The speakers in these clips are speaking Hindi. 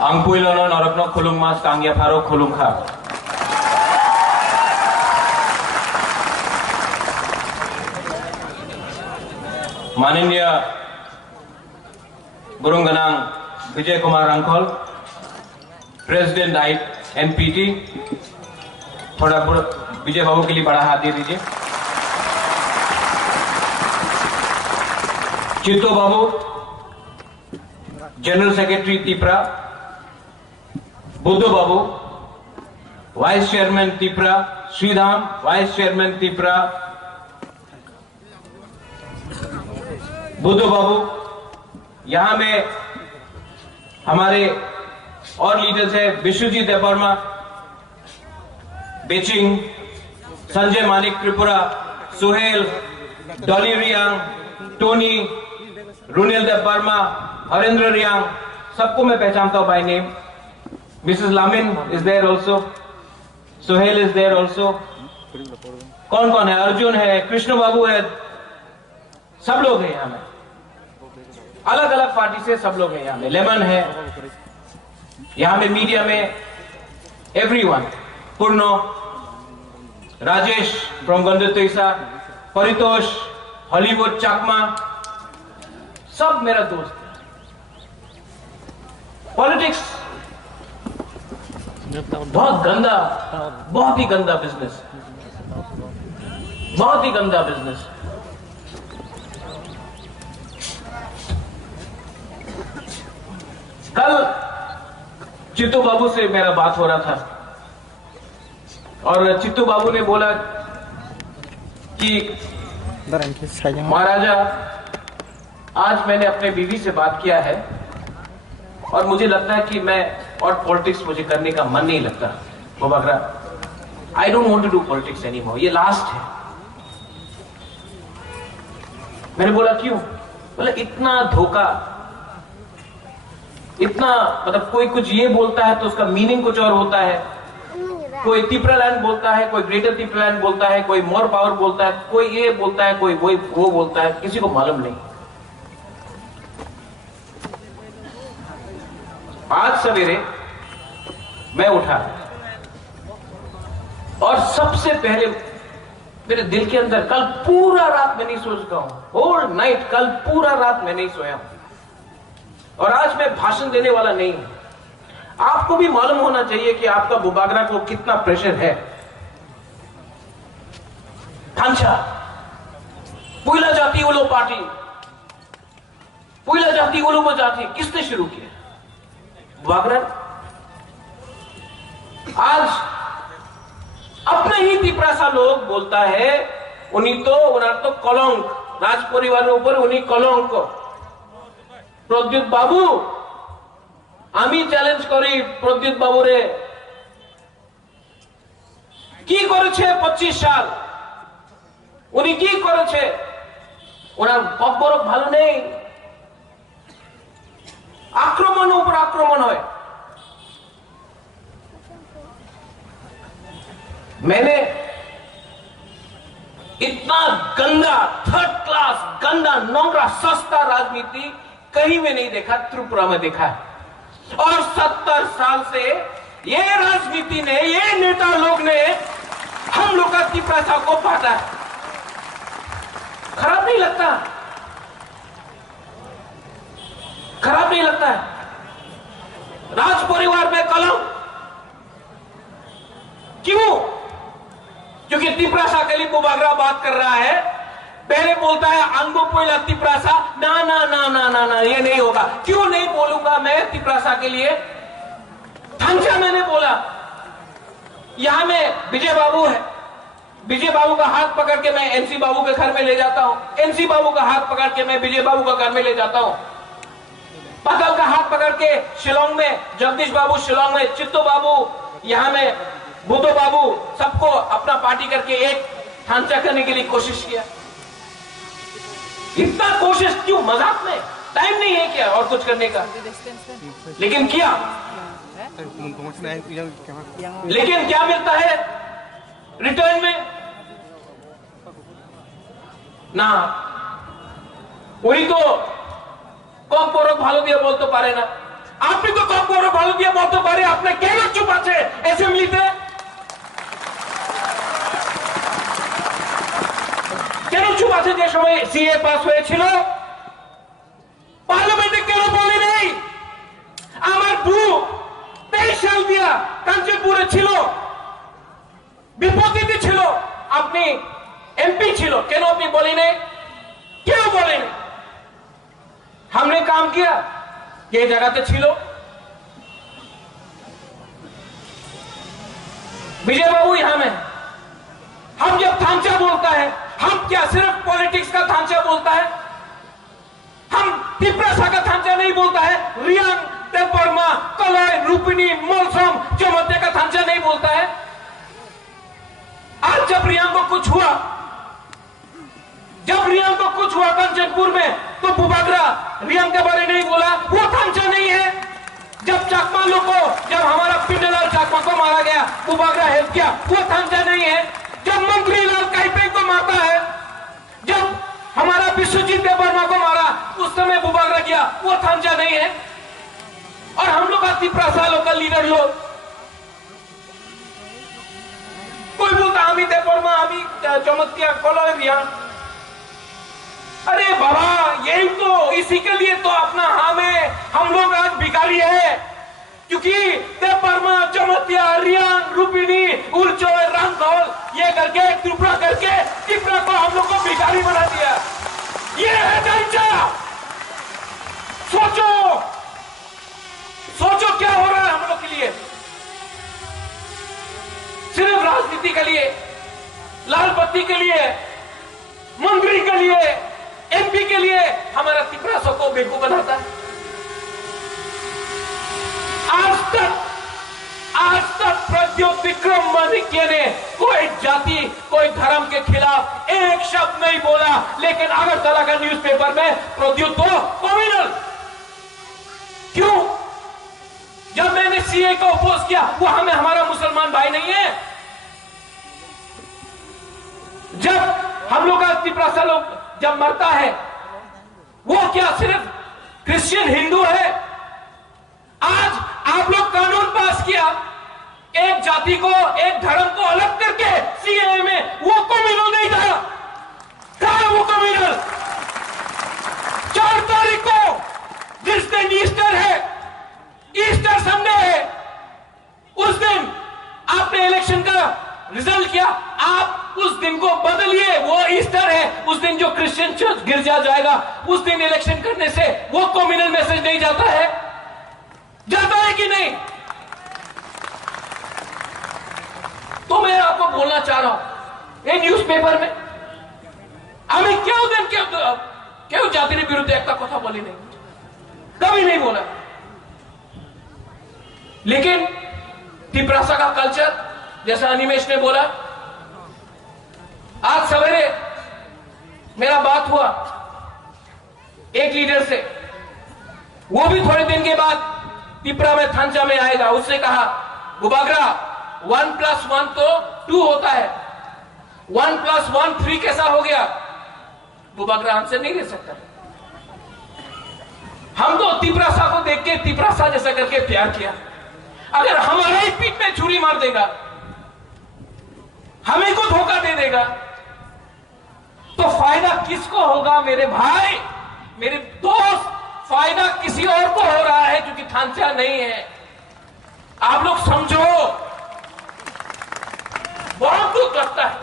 Angpuilono norokno khulung mas kangya pharo khulung kha. माननीय गुरुंगनांग विजय कुमार अंकोल, प्रेसिडेंट एनपीटी, थोड़ा विजय बाबू के लिए बड़ा हाथ दे दीजिए। चित्तो बाबू, general secretary Tipra, Buddhu Babu, vice chairman Tipra, Shridham vice chairman Tipra, Buddhu Babu, यहां में हमारे और लीडर्स है विश्वजीत देवर्मा, बेचिंग, संजय मानिक त्रिपुरा, सुहेल, डॉली रियांग, टोनी, रुनेल देवर्मा, हरेंद्र रियांग, सबको मैं पहचानता हूं by name. Mrs Lamin is there also, Suhel is there also. कौन कौन है? अर्जुन है, कृष्ण बाबू है, सब लोग हैं यहां में, अलग अलग पार्टी से सब लोग हैं यहां में। लेमन है यहां में, मीडिया में everyone, Purno, Rajesh from Gandhotrisa, Paritosh, Hollywood Chakma, सब मेरा दोस्त है। पॉलिटिक्स बहुत गंदा, बहुत ही गंदा बिजनेस, बहुत ही गंदा बिजनेस। कल चित्तू बाबू से मेरा बात हो रहा था और चित्तू बाबू ने बोला कि महाराजा, आज मैंने अपने बीवी से बात किया है और मुझे लगता है कि मैं और पॉलिटिक्स मुझे करने का मन नहीं लगता। वो बकरा, I don't want to do politics anymore, ये लास्ट है। मैंने बोला क्यों? बोला इतना धोखा, इतना, मतलब कोई कुछ ये बोलता है तो उसका मीनिंग कुछ और होता है। कोई तिपरालैंड बोलता है, कोई ग्रेटर तिपरालैंड बोलता है, कोई मोर पावर बोलता है, कोई ये बोलता है, कोई वो बोलता है, किसी को मालूम नहीं। आज सवेरे मैं उठा और सबसे पहले मेरे दिल के अंदर, कल पूरा रात मैं नहीं सो सका हूं, होल नाइट, कल पूरा रात मैं नहीं सोया हूं और आज मैं भाषण देने वाला नहीं हूं। आपको भी मालूम होना चाहिए कि आपका बुबागरा को कितना प्रेशर है। थांचा, पुइला जाति उलो पार्टी, पुइला जाति उलो वो जाति किसने शुरू किया? बुबागरा। आज अपने ही तिपरासा लोग बोलता है उन्हीं तो कलंक, राज परिवार ऊपर उन्हीं कलंक। प्रद्युत बाबू, आमी चैलेंज करी प्रद्युत बाबू रे, কি করেছে 25 সাল, উনি কি করেছে? ওনার কব্বরক ভালো নেই, আক্রমণ উপর আক্রমণ হয়। मैंने इतना गंदा, थर्ड क्लास, गंदा, नोंगरा, सस्ता राजनीति कहीं में नहीं देखा, त्रिपुरा में देखा है। और 70 साल से ये राजनीति ने, ये नेता लोग ने हम लोग का तिपरासा को बांटा है। खराब नहीं लगता? खराब नहीं लगता है? राज परिवार में कलंक क्यों? क्योंकि तिपरासा के लिए बुबागरा बात कर रहा है। पहले बोलता है अंगो पोइला तिपरासा, ना ना ना ना ना ना, ये नहीं होगा। क्यों नहीं बोलूंगा मैं तिपरासा के लिए? थांचा मैंने बोला। यहां में विजय बाबू है, विजय बाबू का हाथ पकड़ के मैं एनसी बाबू के घर में ले जाता हूं, एनसी बाबू का हाथ पकड़ के मैं विजय बाबू का घर में ले जाता हूं, पगल का हाथ पकड़ के शिलोंग में जगदीश बाबू, शिलोंग में चित्तो बाबू, यहां में बुद्धो बाबू, सबको अपना पार्टी करके एक थांचा करने के लिए कोशिश किया। इतना कोशिश क्यों? मजाक में टाइम नहीं है क्या और कुछ करने का? लेकिन किया। लेकिन क्या मिलता है रिटर्न में? ना, वही तो कम पोरक भालो दिया बोलते पारे ना, আপনি তো কম করে ভালো দিয়ে বলতে পারে আপনি কেন চুপ আছে অ্যাসেম্বলিতে, কেন চুপ আছে? যে সময় সিএ পাস হয়েছিল পার্লামেন্টে কেন বলে নেই? আমার বউ 23 সাল দিয়া কাঞ্চনপুরে ছিল, বিপত্তিতে ছিল, আপনি एमपी ছিল, কেন আপনি বলেন? क्यों बोलें? हमने काम किया, ये जगह तो छिलो। विजय बाबू यहां में हम जब थांचा बोलता है, हम क्या सिर्फ पॉलिटिक्स का थांचा बोलता है? हम तिप्रासा का थांचा नहीं बोलता है, रियांग, देवबर्मा, कलय, रूपिणी, मौसम, चमत्या का थांचा नहीं बोलता है। आज जब रियांग को कुछ हुआ, जब रियांग को कुछ हुआ कंचनपुर में, तो बुबागरा रियांग के बारे नहीं बोला, वो थांचा नहीं है। जब चाकमा लोग को, जब हमारा पिंडलाल चाकमा को मारा गया, बुबागरा हेल्प किया, वो थांचा नहीं है। जब मंत्री लाल काइपे को मारता है, जब हमारा विश्वजीत देवबर्मा को मारा, उस समय बुबागरा किया, वो थांचा नहीं है। और हम लोग का तिप्रासा लोकल लीडर लोग, कोई बोलता हमी देवबर्मा, हमी चमत्या, कलय, रियांग। अरे बाबा, यही तो, इसी के लिए तो अपना हम लोग आज भिखारी है, क्योंकि देवबर्मा, चमत्या, रियांग, रूपिणी, उलचोय, रामधौल, ये करके त्रिपुरा करके त्रिपुरा को हम लोग को भिखारी बना दिया। ये है ढांचा। सोचो सोचो क्या हो रहा है हम लोग के लिए। सिर्फ राजनीति के लिए, लाल बत्ती के लिए, मंत्री के लिए, एमपी के लिए हमारा तिप्रासा को बेवकूफ बनाता है। आज तक प्रद्योत विक्रम माणिक्य ने कोई जाति, कोई धर्म के खिलाफ एक शब्द नहीं बोला, लेकिन अगरतला का न्यूज़पेपर में प्रद्योत तो कम्युनल। क्यों? जब मैंने सीए को अपोज किया, वो हमारा मुसलमान भाई नहीं है। जब हम लोग का तिप्रासा लोग जब मरता है, वो क्या सिर्फ क्रिश्चियन हिंदू है? आज आप लोग कानून पास किया, एक जाति को, एक धर्म को अलग करके सीए में, वो कम्युनल नहीं था। कहां है वो कम्युनल? 4 तारीख को, जिस दिन ईस्टर है, ईस्टर संडे है, उस दिन आपने इलेक्शन का रिजल्ट किया, आप उस दिन को बदलिए। वो ईस्टर है, उस दिन जो क्रिश्चियन चर्च गिरजा जाएगा, उस दिन इलेक्शन करने से वो कम्युनल मैसेज नहीं जाता है? जाता है कि नहीं? तो मैं आपको बोलना चाह रहा हूं, ये न्यूज़पेपर में हमें क्यों जाति विरुद्ध एक कथा बोली नहीं, कभी नहीं बोला। लेकिन तिप्रासा का कल्चर, जैसा अनिमेश ने बोला, आज सवेरे मेरा बात हुआ एक लीडर से, वो भी थोड़े दिन के बाद तिप्रा में थांचा में आएगा। उसने कहा, बुबागरा 1+1 तो 2 होता है, 1+1 3 कैसा हो गया? बुबागरा हमसे नहीं रह सकता। हम तो तिप्रासा को देख के तिप्रासा जैसा करके प्यार किया। अगर हमारा ही पीठ में छुरी मार देगा, हमें को धोखा दे देगा, तो फायदा किसको होगा? मेरे भाई, मेरे दोस्त, फायदा किसी और को हो रहा है, क्योंकि थांचा नहीं है। आप लोग समझो, बहुत दुख लगता है।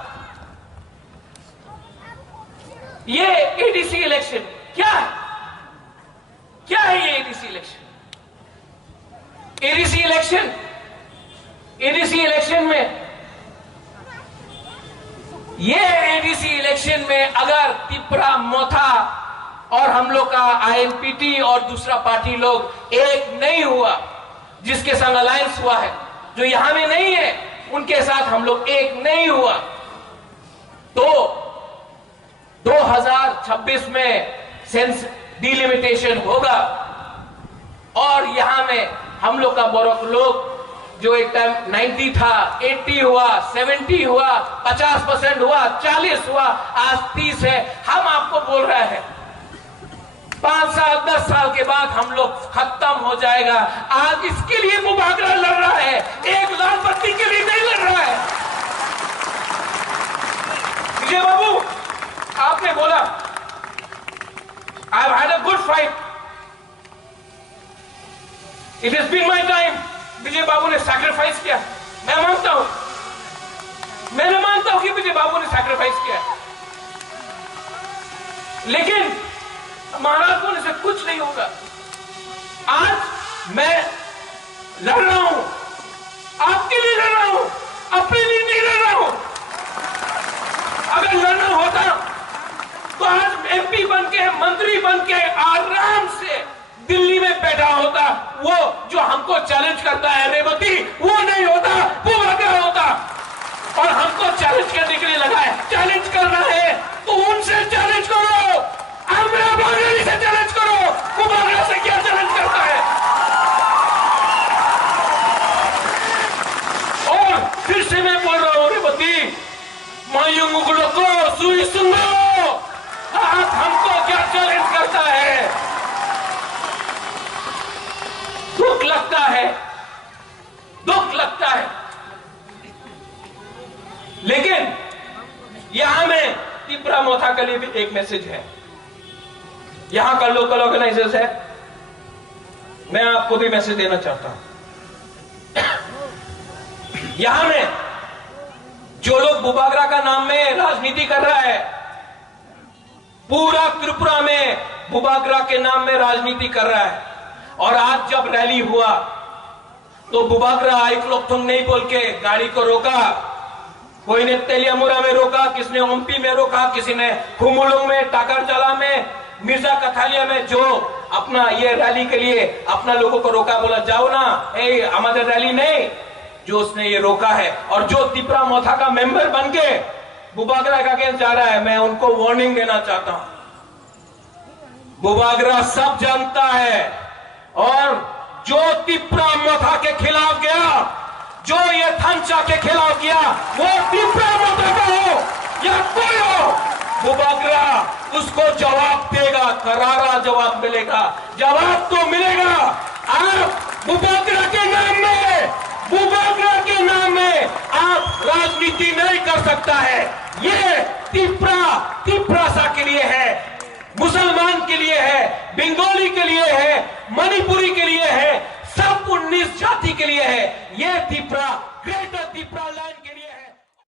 ये एडीसी इलेक्शन क्या है? क्या है ये एडीसी इलेक्शन? एडीसी इलेक्शन में, ये एडीसी इलेक्शन में अगर तिप्रा, मोथा और हम लोग का आईएमपीटी और दूसरा पार्टी लोग एक नहीं हुआ, जिसके संग अलायंस हुआ है, जो यहां में नहीं है, उनके साथ हम लोग एक नहीं हुआ, तो 2026 में सेंस डिलिमिटेशन होगा। और यहां में हम लोग का बोरक लोग, जो एक टाइम 90 था, 80 हुआ, 70 हुआ, 50% हुआ, 40 हुआ, आज 30 है। हम आपको बोल रहे हैं, 5 साल 10 साल के बाद हम लोग खत्म हो जाएगा। आज इसके लिए मुबागरा लड़ रहा है, एक लाल बत्ती के लिए नहीं लड़ रहा है। विजय बाबू, आपने बोला I have had a good fight, it has been my time. Vijay Babu ने सैक्रिफाइस किया, मैं मानता हूं, मैंने मानता हूं कि विजय बाबू ने सैक्रिफाइस किया, लेकिन महाराज होने से कुछ नहीं होगा। आज मैं लड़ रहा हूं, आपके लिए लड़ रहा हूं, अपने लिए नहीं लड़ रहा हूं। अगर लड़ना होता तो आज एमपी बनके, मंत्री बनके आराम से दिल्ली में बैठा होता। वो जो हमको चैलेंज करता है रेवती, वो नहीं होता, वो भागा होता। और हमको चैलेंज करने के लिए लगा है, चैलेंज करना है तो उनसे चैलेंज करो, अमरा बागेली से चैलेंज करो, मुबागरा से क्या चैलेंज करता है। और फिर से मैं बोल रहा हूं रेवती, मायूंगुलो को सुई सुनो, आप हमको क्या चैलेंज करता है। दुख लगता है, दुख लगता है, लेकिन यहां में तिप्रा मोथा के लिए भी एक मैसेज है। यहां का लोकल ऑर्गेनाइजर्स है, मैं आपको भी मैसेज देना चाहता हूं। यहां में जो लोग बुबागरा का नाम में राजनीति कर रहा है, पूरा त्रिपुरा में बुबागरा के नाम में राजनीति कर रहा है। और आज जब रैली हुआ तो बुबागरा एक लोग तुम नहीं बोल के गाड़ी को रोका, कोई ने तेलियामुरा में रोका, किसने ओम्पी में रोका, किसी ने खुमुलुंग में, टाकरजला में, मिर्जा कथालिया में, जो अपना ये रैली के लिए अपना लोगों को रोका, बोला जाओ ना, हमारे रैली नहीं, जो उसने ये रोका है। और जो तिप्रा मोथा का मेंबर बन के बुबागरा का अगेंस्ट जा रहा है, मैं उनको वार्निंग देना चाहता हूं। बुबागरा सब जानता है, और जो तिप्रा मोथा के खिलाफ गया, जो ये थंचा के खिलाफ गया, वो तिप्रा मोथा का हो या कोई हो, बुबागरा उसको जवाब देगा, करारा जवाब मिलेगा, जवाब तो मिलेगा। आप बुबागरा के नाम में, बुबागरा के नाम में आप राजनीति नहीं कर सकता है। ये तिप्रासा के लिए है, मुसलमान के लिए है, बंगाली के लिए है, मणिपुरी के लिए है, सब 19 जाति के लिए है। ये तिप्रा ग्रेटर तिप्रा लैंड